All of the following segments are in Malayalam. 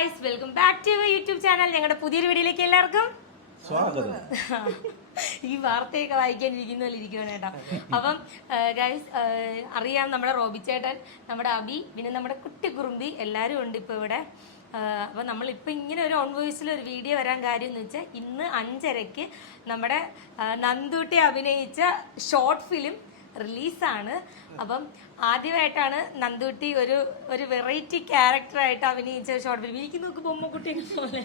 Guys, welcome back to YouTube channel. ഞങ്ങളുടെ പുതിയൊരു വീഡിയോയിലേക്ക് എല്ലാവർക്കും സ്വാഗതം. ഈ വാർത്തയൊക്കെ വായിക്കാനിരിക്കുന്നതിലിരിക്കുകയാണ് കേട്ടോ. അപ്പം ഗായ്സ്, അറിയാം, നമ്മുടെ റോബിച്ചേട്ടൻ, നമ്മുടെ അബി, പിന്നെ നമ്മുടെ കുട്ടി കുറുമ്പി എല്ലാവരും ഉണ്ട് ഇപ്പോൾ ഇവിടെ. അപ്പോൾ നമ്മളിപ്പോൾ ഇങ്ങനെ ഒരു ഓൺ വോയിസിൽ ഒരു വീഡിയോ വരാൻ കാര്യം എന്ന് വെച്ചാൽ, ഇന്ന് 5:30 നമ്മുടെ നന്ദൂട്ടി അഭിനയിച്ച ഷോർട്ട് ഫിലിം റിലീസാണ്. അപ്പം ആദ്യമായിട്ടാണ് നന്ദൂട്ടി ഒരു വെറൈറ്റി ക്യാരക്ടറായിട്ട് അഭിനയിച്ച ഷോർട്ട് ഫിലിം. എനിക്ക് നോക്ക് ബൊമ്മക്കുട്ടിയെ പോലെ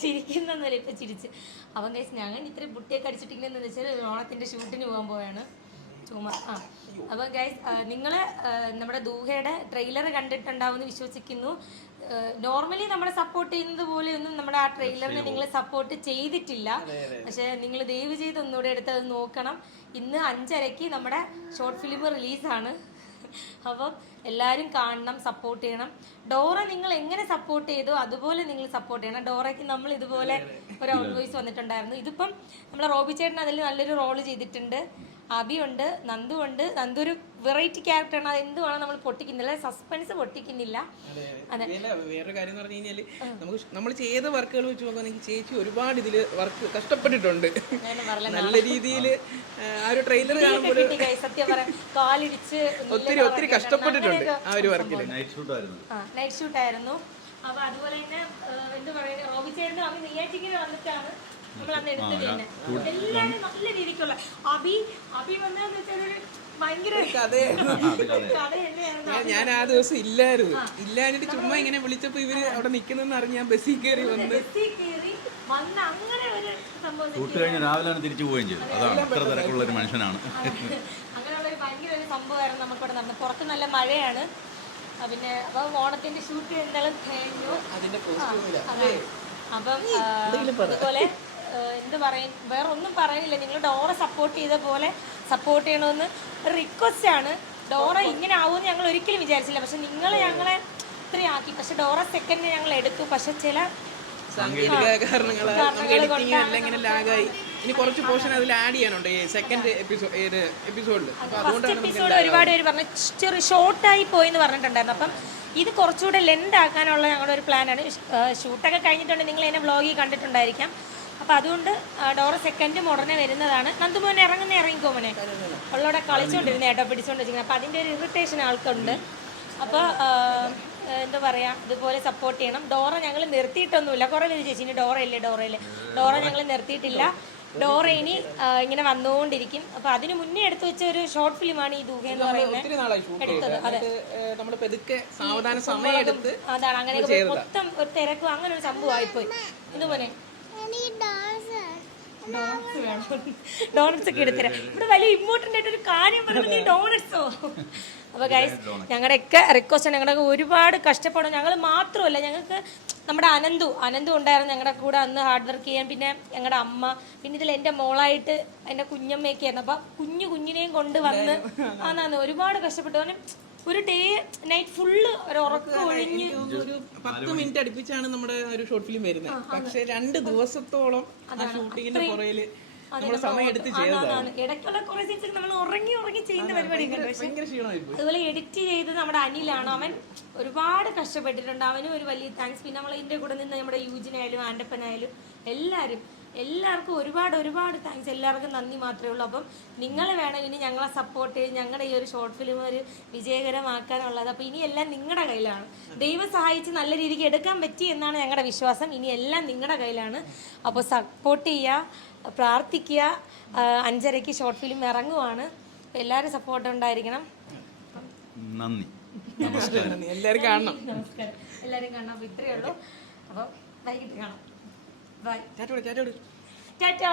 ചിരിക്കുന്നൊന്നുമില്ല, ഇപ്പം ചിരിച്ച്. അപ്പം ഗൈസ്, ഞങ്ങൾ ഇത്രയും ബുട്ടിയൊക്കെ അടിച്ചിട്ടില്ലെന്ന് വെച്ചാൽ ഓണത്തിൻ്റെ ഷൂട്ടിന് പോകാൻ പോയാണ് ചുമ. അപ്പം ഗൈസ്, നിങ്ങൾ നമ്മുടെ ദൂഹയുടെ ട്രെയിലർ കണ്ടിട്ടുണ്ടാവുമെന്ന് വിശ്വസിക്കുന്നു. നോർമലി നമ്മളെ സപ്പോർട്ട് ചെയ്യുന്നത് പോലെ ഒന്നും നമ്മുടെ ആ ട്രെയിലറിനെ നിങ്ങൾ സപ്പോർട്ട് ചെയ്തിട്ടില്ല. പക്ഷെ നിങ്ങൾ ദയവ് ചെയ്ത് ഒന്നുകൂടെ എടുത്ത് അത് നോക്കണം. ഇന്ന് 5:30 നമ്മുടെ ഷോർട്ട് ഫിലിം റിലീസാണ്. അപ്പം എല്ലാവരും കാണണം, സപ്പോർട്ട് ചെയ്യണം. ഡോറ നിങ്ങൾ എങ്ങനെ സപ്പോർട്ട് ചെയ്തോ അതുപോലെ നിങ്ങൾ സപ്പോർട്ട് ചെയ്യണം. ഡോറയ്ക്ക് നമ്മൾ ഇതുപോലെ ഒരു ഔട്ട് വോയിസ് വന്നിട്ടുണ്ടായിരുന്നു. ഇതിപ്പം നമ്മളെ റോബി ചേട്ടൻ അതിൽ നല്ലൊരു റോള് ചെയ്തിട്ടുണ്ട്. അബിയുണ്ട്, നന്ദു ഉണ്ട്. നന്ദു ഒരു വെറൈറ്റി ക്യാരക്ടറാണ്. അത് എന്തുവാണ് നമ്മൾ പൊട്ടിക്കുന്നില്ല, സസ്പെൻസ് പൊട്ടിക്കുന്നില്ല. അതെ, വേറൊരു കാര്യം എന്ന് പറഞ്ഞു കഴിഞ്ഞാല്, നമുക്ക് നമ്മൾ ചെയ്ത വർക്കുകൾ വെച്ച് നോക്കുകയാണെങ്കിൽ ചേച്ചി ഒരുപാട് ഇതില് വർക്ക് കഷ്ടപ്പെട്ടിട്ടുണ്ട്. നല്ല രീതിയിൽ ആ ഒരു ട്രെയിലർ കാണുമ്പോൾ സത്യം പറയാം, കാലിടിച്ച് ഒത്തിരി കഷ്ടപ്പെട്ടിട്ടുണ്ട് ആ ഒരു വർക്കില്. നൈറ്റ് ഷൂട്ട് ആയിരുന്നു. അപ്പൊ അതുപോലെ തന്നെ എന്ത് പറയുന്നത്, റോബി ചേട്ടനും അമ്മ നെയ്യാറ്റിങ്ങനെ വന്നിട്ടാണ് നമ്മൾ അന്ന് എടുത്തത്. തന്നെ എല്ലാവരും നല്ല രീതിക്കുള്ള അബി വന്നതെന്ന് വെച്ചാൽ ഭയങ്കര കഥ തന്നെയായിരുന്നു. ഞാൻ ആ ദിവസം ഇല്ലാഞ്ഞിട്ട് ചുമ്മാ ഇങ്ങനെ വിളിച്ചപ്പോ ഇവര് അവിടെ നിൽക്കുന്നെന്ന് അറിഞ്ഞ് ഞാൻ ബസ്സിൽ കയറി വന്ന് അങ്ങനെ ഒരു സംഭവം രാവിലെ തിരിച്ചു പോവുകയും ചെയ്തു. അതാണ് അത്ര തിരക്കുള്ള ഒരു മനുഷ്യനാണ്. അങ്ങനെയുള്ള ഒരു ഭയങ്കര ഒരു സംഭവമായിരുന്നു നമുക്കിവിടെ നടന്നത്. പുറത്ത് നല്ല മഴയാണ്. പിന്നെ അപ്പം ഓണത്തിന്റെ ഷൂട്ട് എന്തായാലും കഴിഞ്ഞു. അപ്പം അതുപോലെ എന്ത് പറയും, വേറെ ഒന്നും പറയുന്നില്ല. നിങ്ങൾ ഡോറ സപ്പോർട്ട് ചെയ്ത പോലെ സപ്പോർട്ട് ചെയ്യണമെന്ന് ഒരു റിക്വസ്റ്റ് ആണ്. ഡോറ ഇങ്ങനെ ആവുമെന്ന് ഞങ്ങൾ ഒരിക്കലും വിചാരിച്ചില്ല. പക്ഷെ നിങ്ങൾ ഞങ്ങളെ ഇത്രയും ആക്കി. പക്ഷെ ഡോറ സെക്കൻഡ് ഞങ്ങൾ എടുത്തു. പക്ഷെ ചില സാങ്കേതിക കാരണങ്ങളാൽ ഇങ്ങനെ ലാഗായി. ഇനി കുറച്ച് പോർഷൻ അതിൽ ആഡ് ചെയ്യാനുണ്ട് സെക്കൻഡ് എപ്പിസോഡിൽ. എപ്പിസോഡ് ഒരുപാട് പേര് പറഞ്ഞു ചെറിയ ഷോർട്ടായി പോയി എന്ന് പറഞ്ഞിട്ടുണ്ടായിരുന്നു. അപ്പം ഇത് കുറച്ചുകൂടെ ലെന്ത് ആക്കാനുള്ള ഞങ്ങളുടെ ഒരു പ്ലാനാണ്. ഷൂട്ടൊക്കെ കഴിഞ്ഞിട്ടുണ്ട്, നിങ്ങൾ എന്നെ വ്ളോഗിൽ കണ്ടിട്ടുണ്ടായിരിക്കാം. അപ്പോൾ അതുകൊണ്ട് ഡോറ സെക്കൻഡും ഉടനെ വരുന്നതാണ്. നന്ദുമോനെ ഇറങ്ങിക്കോ മോനെ, അവളോടെ കളിച്ചുകൊണ്ടിരുന്ന കേട്ടോ, പിടിച്ചുകൊണ്ട് വെച്ചിരിക്കുന്നത്. അപ്പോൾ അതിൻ്റെ ഒരു ഇറിറ്റേഷൻ ആൾക്കുണ്ട്. അപ്പോൾ എന്താ പറയുക, ഇതുപോലെ സപ്പോർട്ട് ചെയ്യണം. ഡോറ ഞങ്ങൾ നിർത്തിയിട്ടൊന്നുമില്ല. കുറേ പേര് ചേച്ചി ഇനി ഡോറ ഞങ്ങൾ നിർത്തിയിട്ടില്ല. ഡോറ ഇനി ഇങ്ങനെ വന്നുകൊണ്ടിരിക്കും. അപ്പോൾ അതിന് മുന്നേ എടുത്തു വെച്ച ഒരു ഷോർട്ട് ഫിലിമാണ് ഈ ദൂഹ എന്ന് പറയുന്നത് എടുത്തത്. അതെ, അതാണ് അങ്ങനെ മൊത്തം ഒരു തിരക്കും അങ്ങനെ ഒരു സംഭവമായിപ്പോയി. ഇതുപോലെ ഡോണറ്റ്സ് ഒക്കെ എടുത്തരാം. ഇവിടെ വലിയ ഇമ്പോർട്ടൻ്റ് ആയിട്ട് ഒരു കാര്യം പറയുന്നത് ഡോണറ്റ്സോ. അപ്പോൾ ഗൈസ്, ഞങ്ങളുടെയൊക്കെ റിക്വസ്റ്റ്, ഞങ്ങളുടെ ഒരുപാട് കഷ്ടപ്പെടും. ഞങ്ങൾ മാത്രമല്ല, ഞങ്ങൾക്ക് നമ്മുടെ അനന്തു ഉണ്ടായിരുന്നു ഞങ്ങളുടെ കൂടെ അന്ന് ഹാർഡ് വർക്ക് ചെയ്യാൻ. പിന്നെ ഞങ്ങളുടെ അമ്മ, പിന്നെ ഇതിൽ എൻ്റെ മോളായിട്ട് എൻ്റെ കുഞ്ഞമ്മയൊക്കെ ആയിരുന്നു. അപ്പം കുഞ്ഞിനെയും കൊണ്ട് വന്ന് ഒരുപാട് കഷ്ടപ്പെട്ടു. കാരണം ഒരു ഡേ നൈറ്റ് ഫുള്ള് ഒരു ഉറക്കം ഒഴിഞ്ഞ് ഒരു 10 മിനിറ്റ് അടുപ്പിച്ചാണ് നമ്മുടെ ഒരു ഷോർട്ട് ഫിലിം വരുന്നത്. പക്ഷെ 2 ദിവസത്തോളം ആ ഷൂട്ടിങ്ങിന്റെ പുറയില് നമ്മൾ സമയം എടുത്ത് ചെയ്തതാണ്. ഇടയ്ക്കുള്ള കുറെ സീൻസ് നമ്മൾ ഉറങ്ങി ചെയ്യുന്ന പരിപാടിയൊക്കെ. അതുപോലെ എഡിറ്റ് ചെയ്ത് നമ്മുടെ അനിലാണ്. അവൻ ഒരുപാട് കഷ്ടപ്പെട്ടിട്ടുണ്ട്. അവനും ഒരു വലിയ താങ്ക്സ്. പിന്നെ നമ്മൾ ഇതിൻ്റെ കൂടെ നിന്ന് നമ്മുടെ യൂജിനായാലും ആൻഡപ്പനായാലും എല്ലാവർക്കും ഒരുപാട് താങ്ക്സ്. എല്ലാവർക്കും നന്ദി മാത്രമേ ഉള്ളൂ. അപ്പം നിങ്ങൾ വേണം ഇനി ഞങ്ങളെ സപ്പോർട്ട് ചെയ്ത് ഞങ്ങളുടെ ഈ ഒരു ഷോർട്ട് ഫിലിം ഒരു വിജയകരമാക്കാനുള്ളത്. അപ്പോൾ ഇനിയെല്ലാം നിങ്ങളുടെ കയ്യിലാണ്. ദൈവം സഹായിച്ച് നല്ല രീതിക്ക് എടുക്കാൻ പറ്റി എന്നാണ് ഞങ്ങളുടെ വിശ്വാസം. ഇനി എല്ലാം നിങ്ങളുടെ കയ്യിലാണ്. അപ്പോൾ സപ്പോർട്ട് ചെയ്യുക, പ്രാർത്ഥിക്കുക. 5:30 ഷോർട്ട് ഫിലിം ഇറങ്ങുവാണ്. അപ്പോൾ എല്ലാവരും സപ്പോർട്ട് ഉണ്ടായിരിക്കണം. നന്ദി, എല്ലാവരും കാണണം. നമസ്കാരം, എല്ലാവരും കാണാം. അപ്പോൾ ഇത്രയേ ഉള്ളൂ. അപ്പോൾ വൈകിട്ട് കാണാം. ബൈ, ടാറ്റാ.